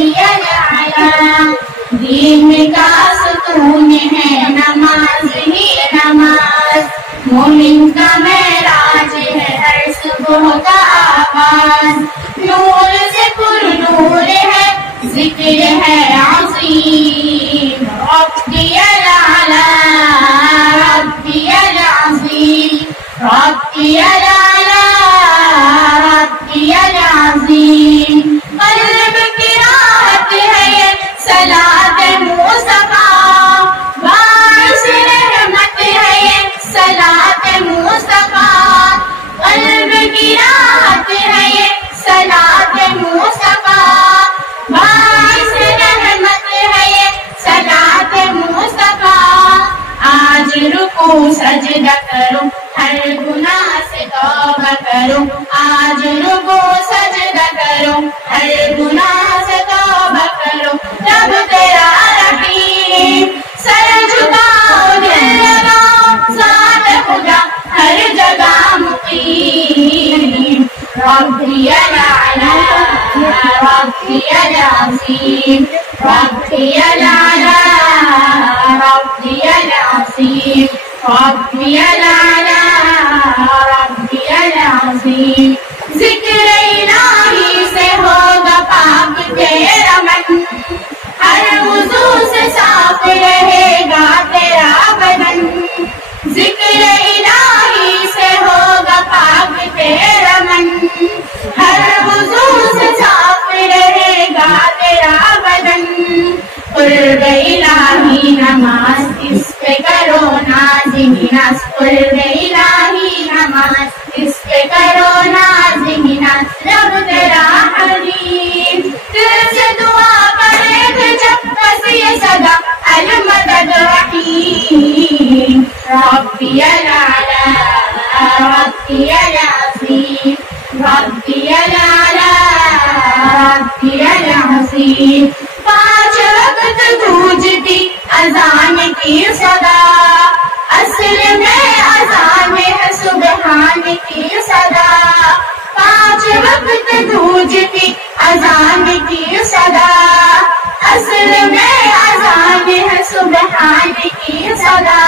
ربی الاعلی. دین کا ستون ہے نماز ہی نماز، مومن کا معراج ہے ہر صبح کا آغاز. نور سے پر نور ہے ذکر ہے عظیم، ربی الاعلی ربی العظیم ربی الاعلی ربی العظیم. قلب کی راحت ہے یہ صلاۃ مصطفیٰ، باعث رحمت ہے یہ صلاۃ مصطفیٰ. قلب کی راحت ہے یہ صلاۃ مصطفیٰ، باعث رحمت ہے یہ صلاۃ مصطفیٰ. آج رکوع سجدہ کرو ہر گناہ سے توبہ کرو، آج رکوع سجدہ کرو ہر گناہ سے توبہ کرو. رب تیرا رحیم، سر جھکاؤ دل لگاؤ، ذات خدا ہر جگہ مقیم. ربی الاعلی ربی العظیم ربی الاعلی ربی العظیم ربی الاعلی ربی العظیم. ذکر الہی سے ہوگا پاک تیرا من، ہر وضو سے صاف رہے گا تیرا بدن. ذکر الہی سے ہوگا پاک تیرا من، ہر وضو سے صاف رہے گا تیرا بدن. قرب الہی نماز اس پہ کرو نازم ناز، قرب الہی نماز اس پہ کرو نازم ناز. رب تیرا حلیم، دل سے دعا کرے تھے جب بس یہ صدا المدد رحیم. ربی الاعلی ربی العظیم ربی الاعلی ربی العظیم. 5 وقت گونجتی اذان کی صدا، اصل میں اذان ہے سبحان کی صدا. 5 وقت گونجتی اذان کی صدا، اصل میں اذان ہے سبحان کی صدا.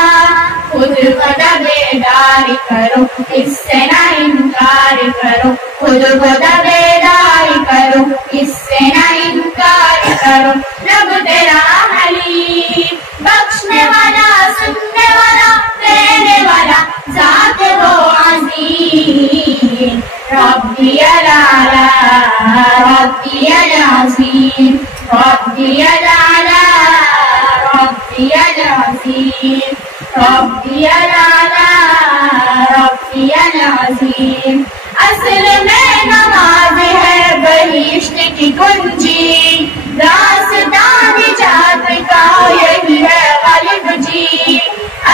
خود خدا بیدار کرو اس سے نہ انکار کرو، خود خدا بیدار کرو اس سے نہ انکار کرو. رب تیرا حلیم، بخشنے والا سننے والا دینے والا ذات ہو عظیم. ربی الاعلی ربی العظیم ربی الاعلی ربی العظیم ربی الاعلی ربی العظیم. اصل میں نماز ہے بہشت کی کنجی، راستہ نجات کا یہی ہے غالب جی.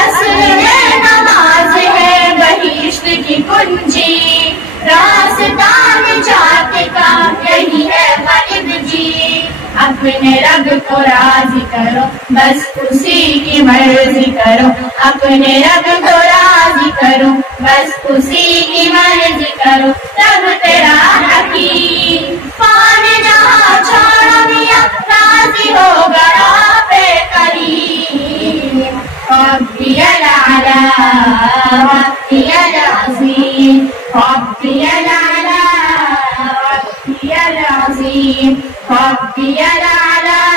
اصل میں نماز ہے بہشت کی کنجی، راستہ نجات کا یہی ہے غالب جی. اپنے رب کو راضی کرو بس اسی کی مرضی کرو، اپنے رب کو راضی کرو بس اسی کی مرضی کرو. رب تیرا حکیم، فان جہاں چھوڑو میاں راضی ہو گیا پہ کریم. ربی الاعلی ربی العظیم ربی الاعلی ربی العظیم ربی الاعلی